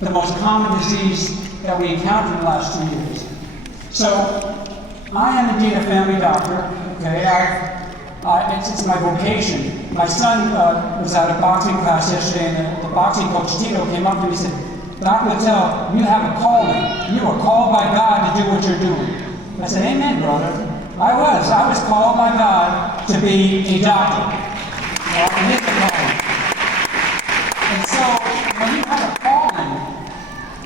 the most common disease that we encountered in the last 2 years. So, I am indeed a family doctor, okay? It's my vocation. My son was at a boxing class yesterday, and the boxing coach, Tito, came up to me and said, Dr. Littell, you have a calling. You are called by God to do what you're doing. I said, amen, brother. I was called by God to be a doctor. It is a calling. And so, when you have a calling,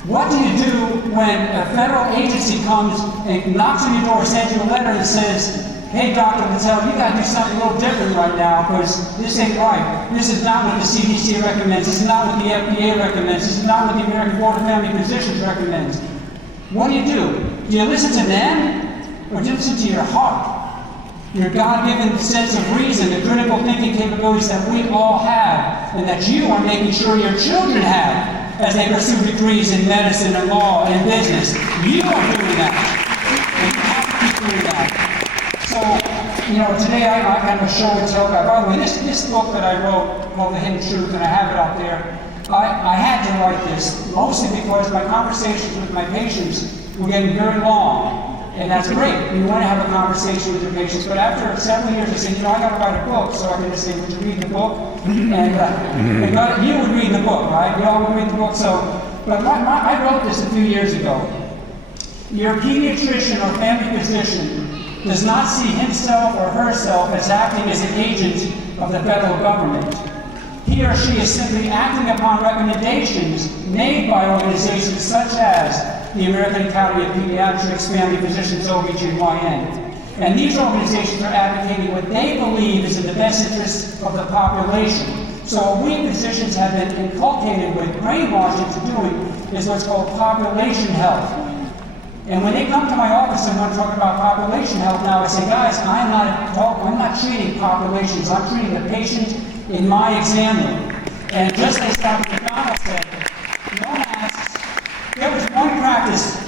what do you do when a federal agency comes and knocks on your door, sends you a letter and says, hey, Dr. Littell, you got to do something a little different right now because this ain't right. This is not what the CDC recommends. This is not what the FPEA recommends. This is not what the American Board of Family Physicians recommends. What do? Do you listen to them or do you listen to your heart? Your God-given sense of reason, the critical thinking capabilities that we all have and that you are making sure your children have as they pursue degrees in medicine and law and business. You are doing that. And you have to keep doing that. So, today I'm kind of a show and tell guy. By the way, this book that I wrote called The Hidden Truth, and I have it out there, I had to write this mostly because my conversations with my patients were getting very long. And that's great. You want to have a conversation with your patients. But after several years, I said, I got to write a book. So I can just say, would you read the book? And you would read the book, right? We all would read the book. But I wrote this a few years ago. Your pediatrician or family physician does not see himself or herself as acting as an agent of the federal government. He or she is simply acting upon recommendations made by organizations such as the American Academy of Pediatrics, Family Physicians, OBGYN. And these organizations are advocating what they believe is in the best interest of the population. So what we physicians have been inculcated with, brainwashed into doing, is what's called population health. And when they come to my office and want to talk about population health now, I say, guys, I'm not treating populations. I'm treating the patient in my exam room. And just as Dr. McDonald said, no masks. There was one practice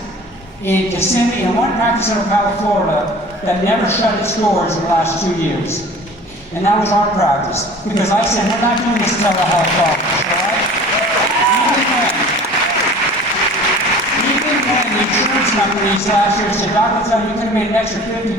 in Kissimmee and one practice in Ocala, Florida that never shut its doors in the last 2 years. And that was our practice. Because I said, we're not doing this telehealth office, all right? Even when the insurance companies last year said, Dr. Littell, you could have made an extra $50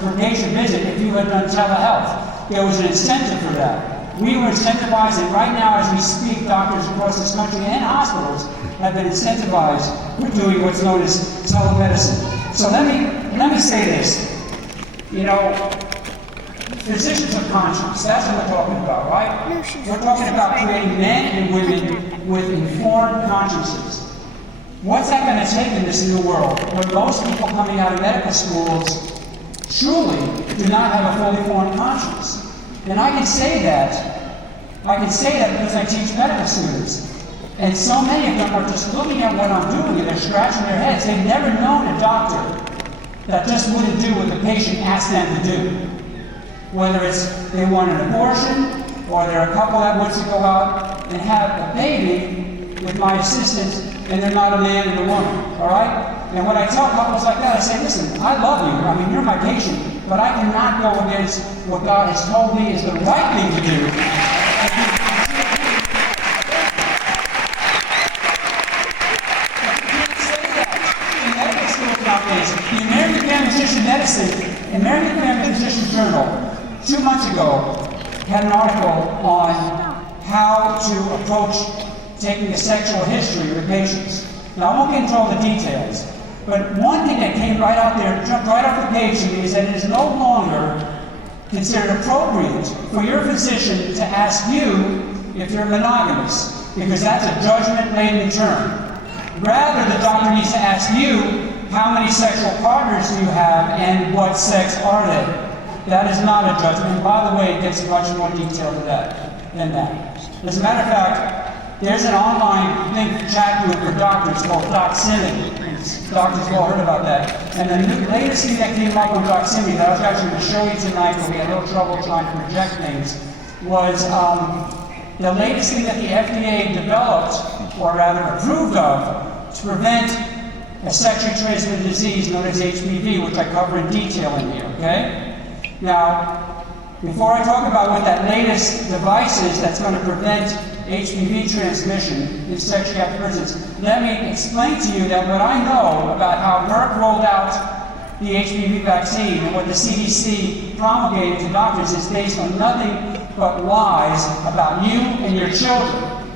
per patient visit if you had done telehealth. There was an incentive for that. We were incentivized, and right now as we speak, doctors across this country and hospitals have been incentivized for doing what's known as telemedicine. So let me say this. Physicians of conscience, that's what we're talking about, right? We're talking about creating men and women with informed consciences. What's that going to take in this new world where most people coming out of medical schools truly do not have a fully formed conscience? And I can say that because I teach medical students. And so many of them are just looking at what I'm doing and they're scratching their heads. They've never known a doctor that just wouldn't do what the patient asked them to do. Whether it's they want an abortion, or they're a couple that wants to go out and have a baby with my assistant, and they're not a man and a woman, all right? And when I tell couples like that, I say, listen, I love you. I mean, you're my patient, but I cannot go against what God has told me is the right thing to do. The American Family Physician Medicine, American Family Physician Journal, 2 months ago, had an article on how to approach taking a sexual history of patients. Now, I won't get into all the details, but one thing that came right out there, jumped right off the page to me, is that it is no longer considered appropriate for your physician to ask you if you're monogamous, because that's a judgment-laden term. Rather, the doctor needs to ask you, how many sexual partners do you have and what sex are they? That is not a judgment. By the way, it gets much more detailed than that. As a matter of fact, there's an online chat group for doctors called Doximity. Doctors have all heard about that. And the latest thing that came up on Doximity that I was actually going to show you tonight, but we had a little trouble trying to project things, was the latest thing that the FDA developed, or rather approved of, to prevent a sexually transmitted disease known as HPV, which I cover in detail in here, okay? Now, before I talk about what that latest device is that's going to prevent HPV transmission in sexually active persons. Let me explain to you that what I know about how Merck rolled out the HPV vaccine and what the CDC promulgated to doctors is based on nothing but lies about you and your children.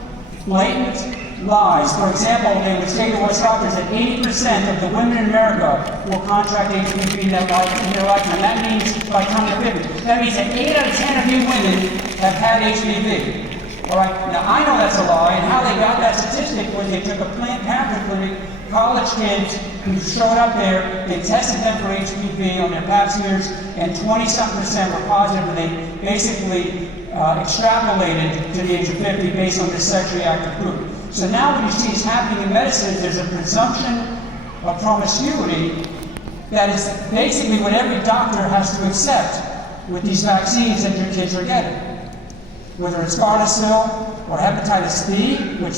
Blatant lies. For example, they would say to us doctors that 80% of the women in America will contract HPV in their lifetime. That means by the time they're 50. That means that 8 out of 10 of you women have had HPV. All right. Now I know that's a lie, and how they got that statistic was they took a Planned Parenthood clinic, college kids who showed up there, they tested them for HPV on their pap smears, and 20-something% were positive, and they basically extrapolated to the age of 50 based on this sexually active group. So now what you see is happening in medicine is there's a presumption of promiscuity that is basically what every doctor has to accept with these vaccines that your kids are getting. Whether it's Gardasil or hepatitis B, which,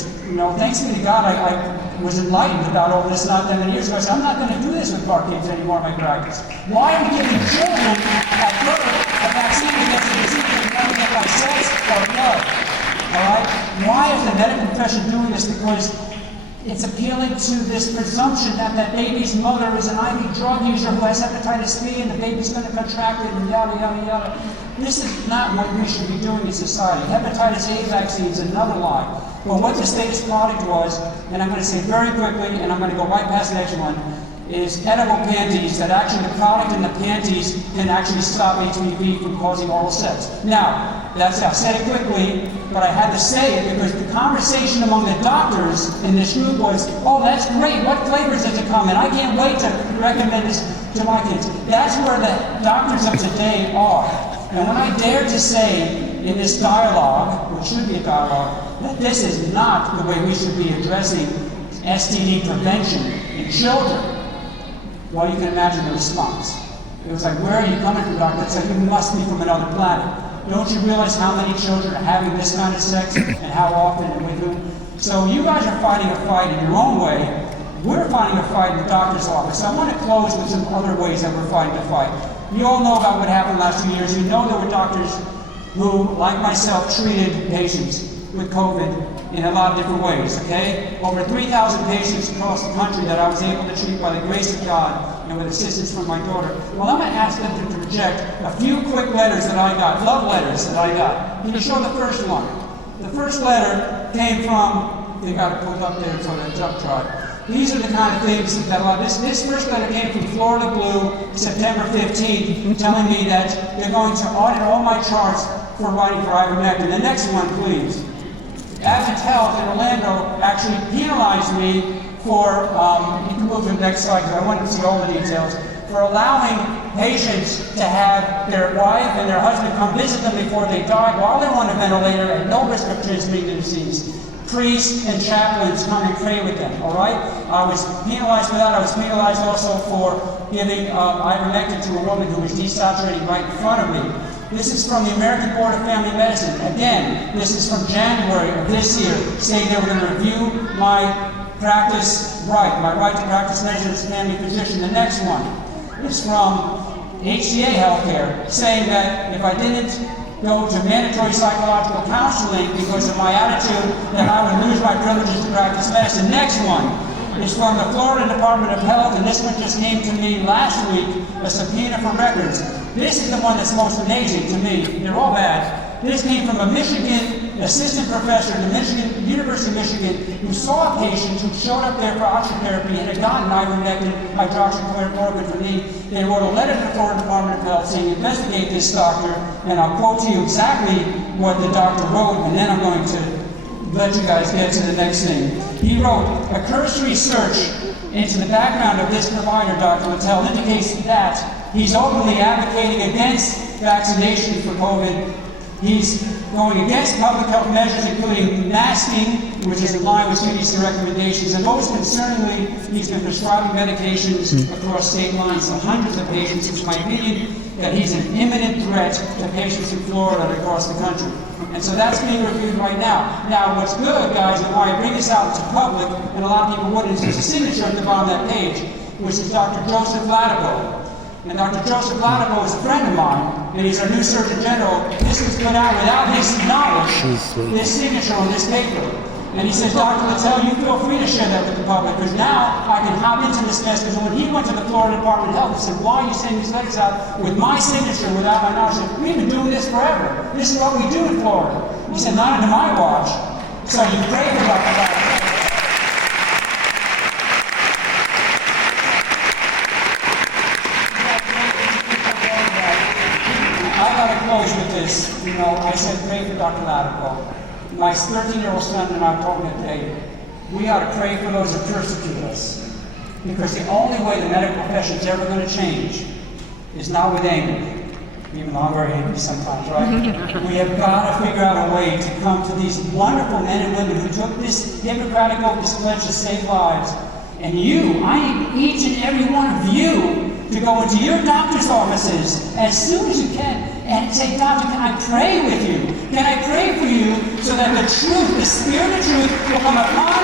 thanks be to God, I was enlightened about all this not that many years ago. I said, I'm not going to do this with our kids anymore in my practice. Why are we giving children at birth a vaccine against a disease that we never get by sex or blood? All right? Why is the medical profession doing this? Because it's appealing to this presumption that that baby's mother is an IV drug user who has hepatitis B and the baby's going to contract it and yada, yada, yada. This is not what we should be doing in society. Hepatitis A vaccine is another lie. But what the state's product was, and I'm going to say very quickly, and I'm going to go right past the next one, is edible panties, that actually the product in the panties can actually stop HPV from causing oral sex. Now, I said it quickly, but I had to say it because the conversation among the doctors in this group was, oh, that's great, what flavors does it come in? I can't wait to recommend this to my kids. That's where the doctors of today are. And when I dare to say in this dialogue, which should be a dialogue, that this is not the way we should be addressing STD prevention in children, well, you can imagine the response. It was like, where are you coming from, doctor? It's like, you must be from another planet. Don't you realize how many children are having this kind of sex and how often and with whom? So you guys are fighting a fight in your own way. We're fighting a fight in the doctor's office. So I want to close with some other ways that we're fighting the fight. You all know about what happened last 2 years. You know there were doctors who, like myself, treated patients with COVID in a lot of different ways, okay? Over 3,000 patients across the country that I was able to treat by the grace of God and with assistance from my daughter. Well, I'm going to ask them to project a few quick letters that I got, love letters that I got. Can you show the first one? The first letter came from, they got it pulled up there for the duck tribe. These are the kind of things that this first letter came from Florida Blue, September 15th, telling me that they're going to audit all my charts for writing for ivermectin. The next one, please. Advent Health in Orlando actually penalized me for, you can move to the next slide because I want to see all the details, for allowing patients to have their wife and their husband come visit them before they died while they're on a ventilator at no risk of transmitting the disease. Priests and chaplains come and pray with them, all right? I was penalized for that. I was penalized also for giving ivermectin to a woman who was desaturating right in front of me. This is from the American Board of Family Medicine. Again, this is from January of this year, saying they were going to review my practice right, my right to practice medicine as a family physician. The next one is from HCA Healthcare, saying that if I didn't go to mandatory psychological counseling because of my attitude, that I would lose my privileges to practice medicine. Next one is from the Florida Department of Health, and this one just came to me last week, a subpoena for records. This is the one that's most amazing to me. They're all bad. This came from a Michigan assistant professor at the University of Michigan who saw a patient who showed up there for oxygen therapy and had gotten ivermectin, hydroxychloroquine from me. They wrote a letter to the Florida Department of Health saying, investigate this doctor, and I'll quote to you exactly what the doctor wrote, and then I'm going to let you guys get to the next thing. He wrote, a cursory search into the background of this provider, Dr. Littell, indicates that he's openly advocating against vaccination for COVID. He's going against public health measures, including masking, which is in line with CDC recommendations, and most concerningly, he's been prescribing medications across state lines to hundreds of patients. It's my opinion that he's an imminent threat to patients in Florida and across the country. And so that's being reviewed right now. Now, what's good, guys, and why I bring this out to public, and a lot of people wouldn't, is there's a signature at the bottom of that page, which is Dr. Joseph Latigo. And Dr. Joseph Latipo is a friend of mine, and he's our new Surgeon General. This was put out without his knowledge, his signature on this paper. And he says, Dr. Littell, you feel free to share that with the public, because now I can hop into this mess. Because when he went to the Florida Department of Health, he said, why are you sending these letters out with my signature without my knowledge? I said, we've been doing this forever. This is what we do in Florida. He said, not under my watch. So you pray for Dr. Latipo. Close with this. You know, I said pray for Dr. Latipo. My 13-year-old son and I told him today, we ought to pray for those that persecute us. Because the only way the medical profession is ever going to change is not with anger. Even though I'm very angry sometimes, right? We have got to figure out a way to come to these wonderful men and women who took this Hippocratic oath, this pledge to save lives. And you, I need each and every one of you to go into your doctor's offices as soon as you can and say, Doctor, can I pray with you? Can I pray for you so that the truth, the spirit of truth will come upon